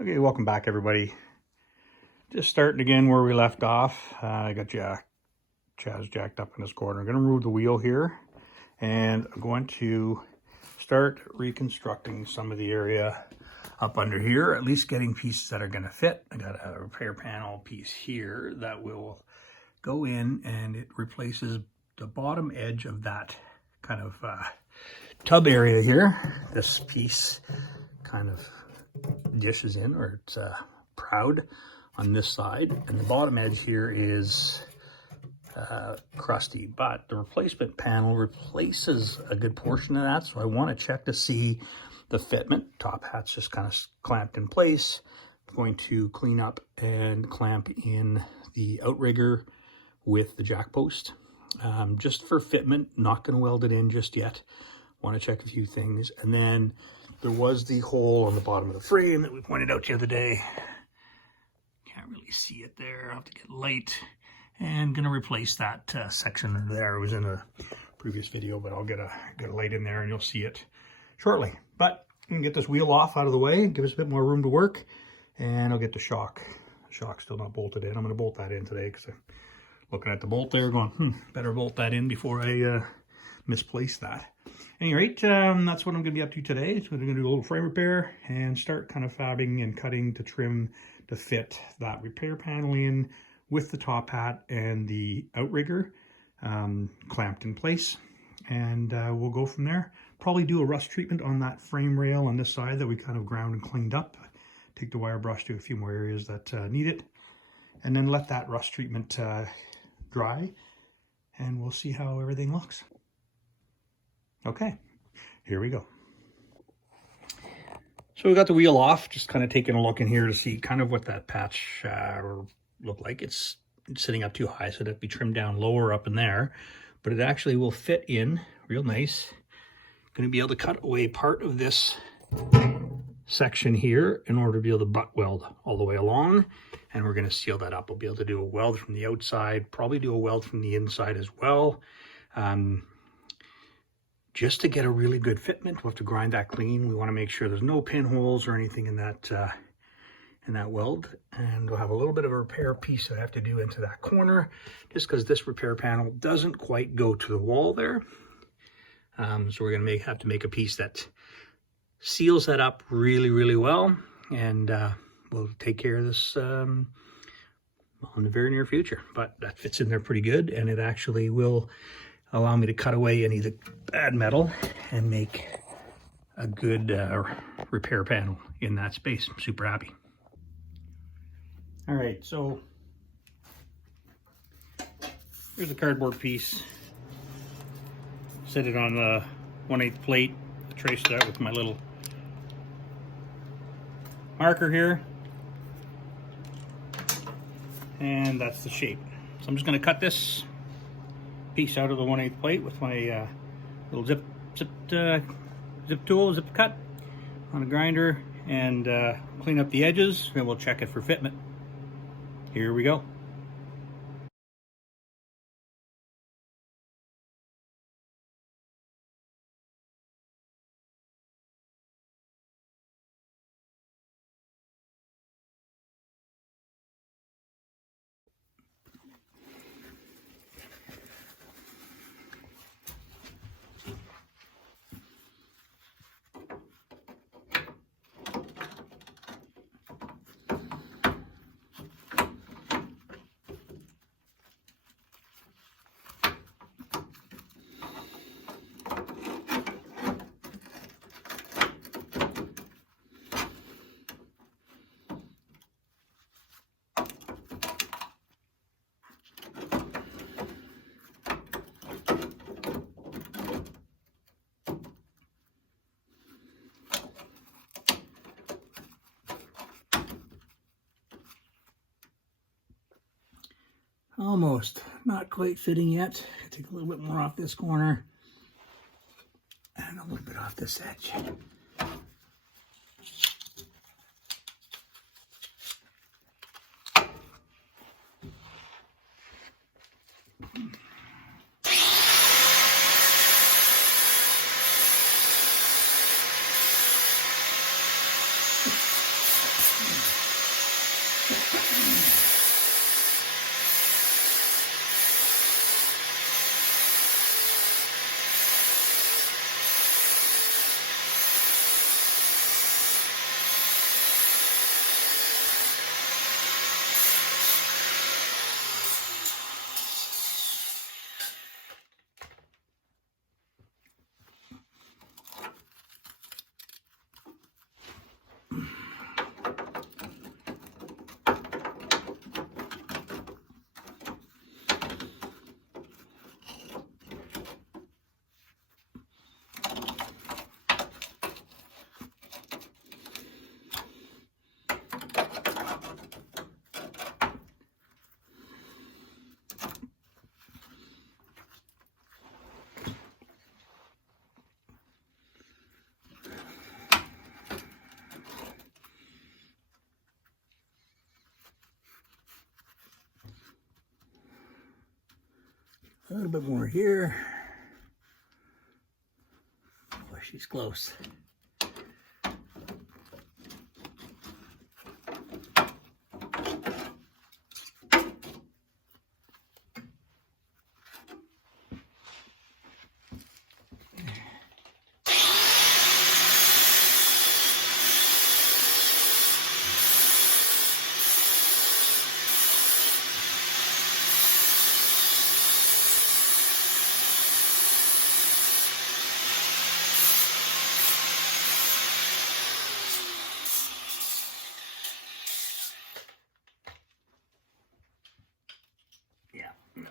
Okay, welcome back everybody. Just starting again where we left off. I got Chaz jacked up in this corner. I'm going to remove the wheel here and I'm going to start reconstructing some of the area up under here, at least getting pieces that are going to fit. I got a repair panel piece here that will go in and it replaces the bottom edge of that kind of tub area here. This piece kind of dishes in, or it's proud on this side, and the bottom edge here is crusty, but the replacement panel replaces a good portion of that, so I want to check to see the fitment. Top hat's just kind of clamped in place. I'm going to clean up and clamp in the outrigger with the jack post, just for fitment. Not going to weld it in just yet. Want to check a few things. And then there was the hole on the bottom of the frame that we pointed out the other day. Can't really see it there. I'll have to get light. And gonna replace that section there. It was in a previous video, but I'll get a light in there and you'll see it shortly. But I'm gonna get this wheel off out of the way, give us a bit more room to work, and I'll get the shock. The shock's still not bolted in. I'm gonna bolt that in today because I'm looking at the bolt there going, better bolt that in before I misplace that. At any rate, that's what I'm going to be up to today. So we're going to do a little frame repair and start kind of fabbing and cutting to trim to fit that repair panel in with the top hat and the outrigger clamped in place. And we'll go from there. Probably do a rust treatment on that frame rail on this side that we kind of ground and cleaned up. Take the wire brush to a few more areas that need it. And then let that rust treatment dry. And we'll see how everything looks. Okay, here we go. So we got the wheel off, just kind of taking a look in here to see kind of what that patch looked like. It's sitting up too high, so it'd be trimmed down lower up in there, but it actually will fit in real nice. Going to be able to cut away part of this section here in order to be able to butt weld all the way along, and we're going to seal that up. We'll be able to do a weld from the outside, probably do a weld from the inside as well. Just to get a really good fitment, we'll have to grind that clean. We want to make sure there's no pinholes or anything in that weld. And we'll have a little bit of a repair piece that I have to do into that corner, just because this repair panel doesn't quite go to the wall there. So we're going to have to make a piece that seals that up really, really well. And we'll take care of this in the very near future. But that fits in there pretty good, and it actually will allow me to cut away any of the bad metal and make a good repair panel in that space. I'm super happy. All right, so here's a cardboard piece. Set it on the 1/8 plate. Trace that with my little marker here. And that's the shape. So I'm just gonna cut this piece out of the 1/8 plate with my little zip tool, zip cut on a grinder, and clean up the edges, and we'll check it for fitment. Here we go. Almost, not quite fitting yet. Take a little bit more off this corner and a little bit off this edge. A little bit more here. Boy, she's close. Yeah, no.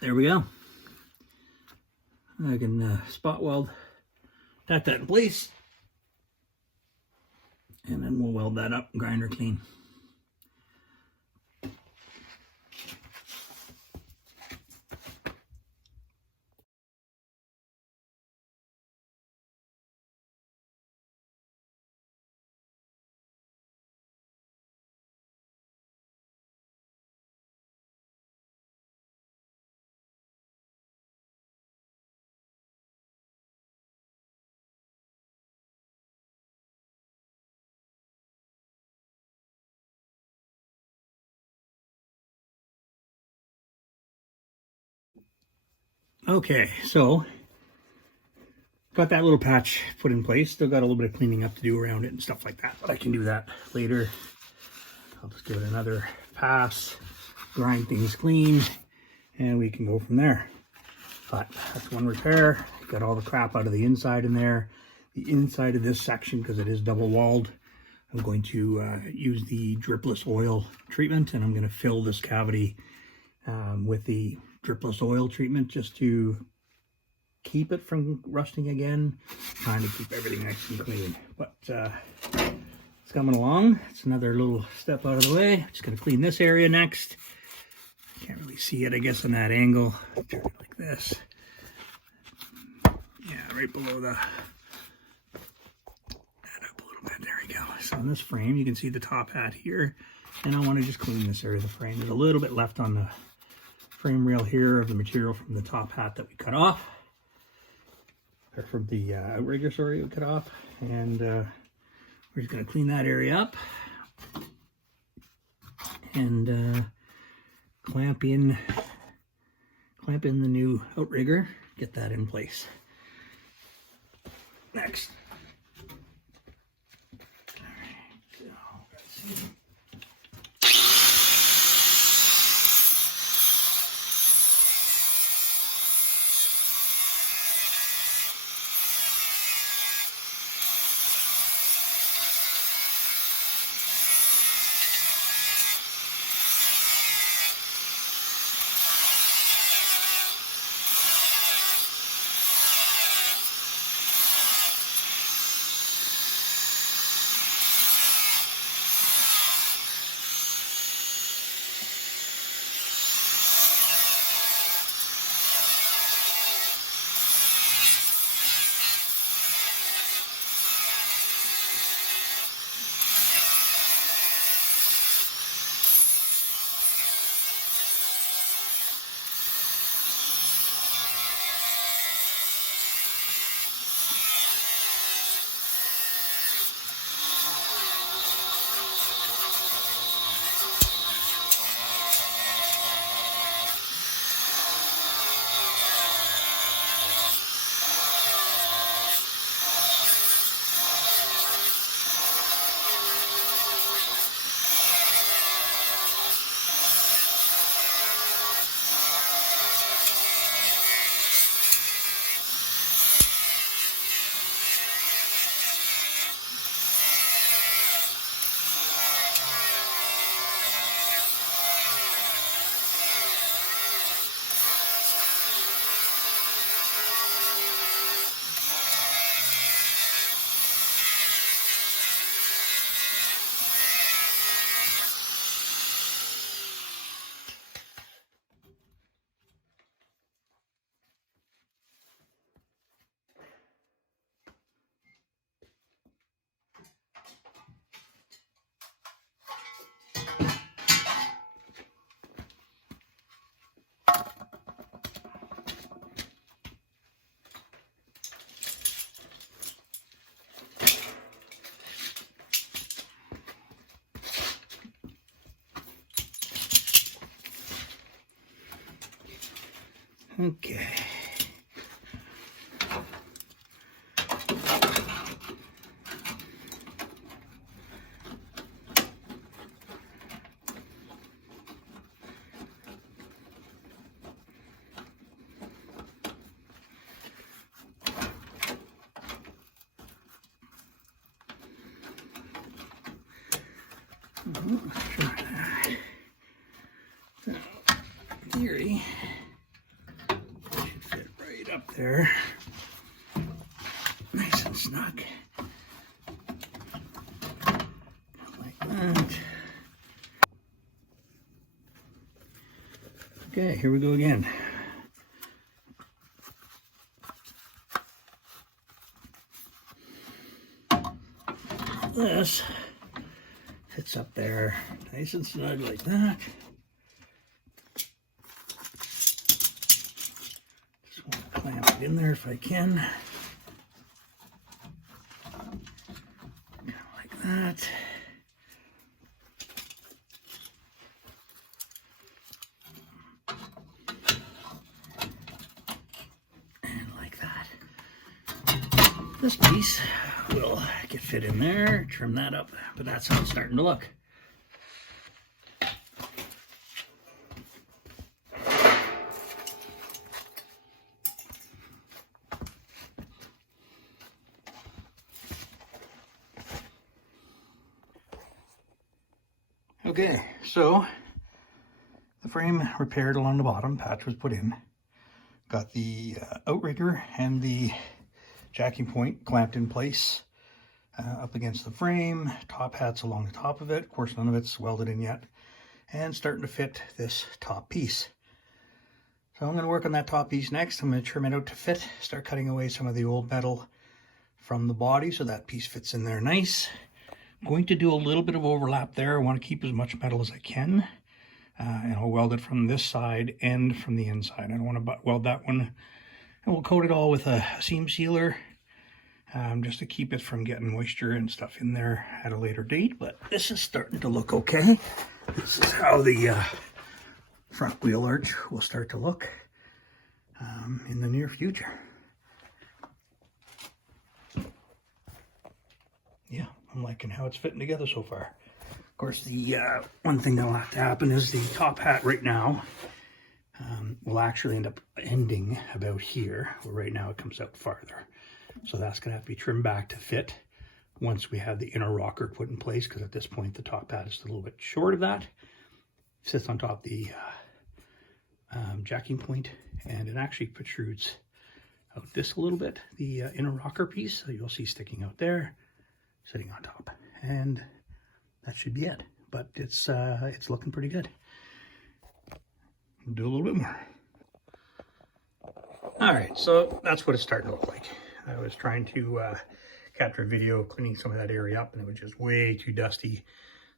There we go. I can spot weld, tap that in place, and then we'll weld that up and grind her clean. Okay, so got that little patch put in place. Still got a little bit of cleaning up to do around it and stuff like that, but I can do that later. I'll just give it another pass, grind things clean, and we can go from there. But that's one repair. Got all the crap out of the inside in there. The inside of this section, because it is double walled, I'm going to use the dripless oil treatment, and I'm going to fill this cavity with the dripless oil treatment just to keep it from rusting again, trying to keep everything nice and clean. But it's coming along. It's another little step out of the way. Just going to clean this area next. Can't really see it, I guess, on that angle. Turn it like this. Yeah, right below the, that up a little bit. There we go. So on this frame, you can see the top hat here, and I want to just clean this area of the frame. There's a little bit left on the frame rail here of the material from the top hat that we cut off, or from the outrigger, sorry, we cut off, and we're just going to clean that area up and clamp in the new outrigger, get that in place. Next. All right, so let's see. Okay. Let's try that. So, in theory, should fit right up there. Nice and snug. Like that. Okay, here we go again. This fits up there nice and snug like that. Just want to clamp it in there if I can. Kind of like that. And like that. This piece will get fit in there, trim that up, but that's how it's starting to look. Okay, so the frame repaired along the bottom, patch was put in. Got the outrigger and the jacking point clamped in place up against the frame, top hats along the top of it. Of course, none of it's welded in yet. And starting to fit this top piece. So I'm going to work on that top piece next. I'm going to trim it out to fit, start cutting away some of the old metal from the body so that piece fits in there nice. I'm going to do a little bit of overlap there. I want to keep as much metal as I can. And I'll weld it from this side and from the inside. I don't want to weld that one. And we'll coat it all with a seam sealer just to keep it from getting moisture and stuff in there at a later date. But this is starting to look okay. This is how the front wheel arch will start to look in the near future. Yeah, I'm liking how it's fitting together so far. Of course, the one thing that will have to happen is the top hat right now will actually end up ending about here, where right now it comes out farther. So that's going to have to be trimmed back to fit once we have the inner rocker put in place, because at this point the top hat is a little bit short of that. It sits on top of the jacking point, and it actually protrudes out this a little bit, the inner rocker piece. So you'll see sticking out there, sitting on top, and that should be it. But it's looking pretty good. Do a little bit more. All right, so that's what it's starting to look like. I was trying to capture a video cleaning some of that area up, and it was just way too dusty,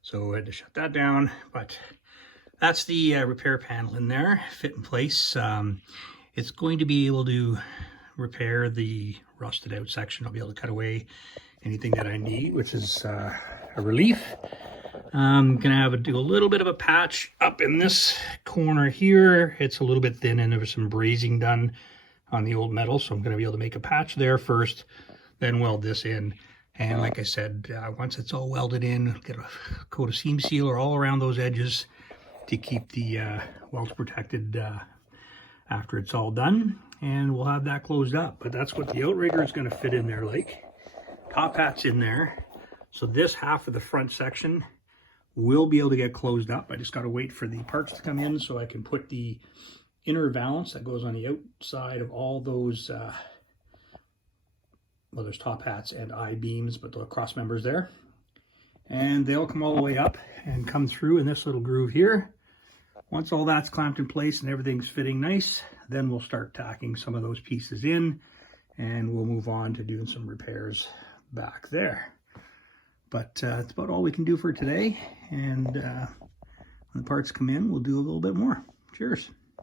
so I had to shut that down. But that's the repair panel in there, fit in place. It's going to be able to repair the rusted out section. I'll be able to cut away anything that I need, which is a relief. I'm gonna have to do a little bit of a patch up in this corner here. It's a little bit thin and there was some brazing done on the old metal, so I'm gonna be able to make a patch there first, then weld this in. And like I said, once it's all welded in, get a coat of seam sealer all around those edges to keep the welds protected after it's all done, and we'll have that closed up. But that's what the outrigger is going to fit in there like. Top hat's in there, so this half of the front section will be able to get closed up. I just got to wait for the parts to come in so I can put the inner valance that goes on the outside of all those well, there's top hats and I-beams, but the cross members there, and they'll come all the way up and come through in this little groove here. Once all that's clamped in place and everything's fitting nice, then we'll start tacking some of those pieces in, and we'll move on to doing some repairs back there. But that's about all we can do for today, and when the parts come in, we'll do a little bit more. Cheers.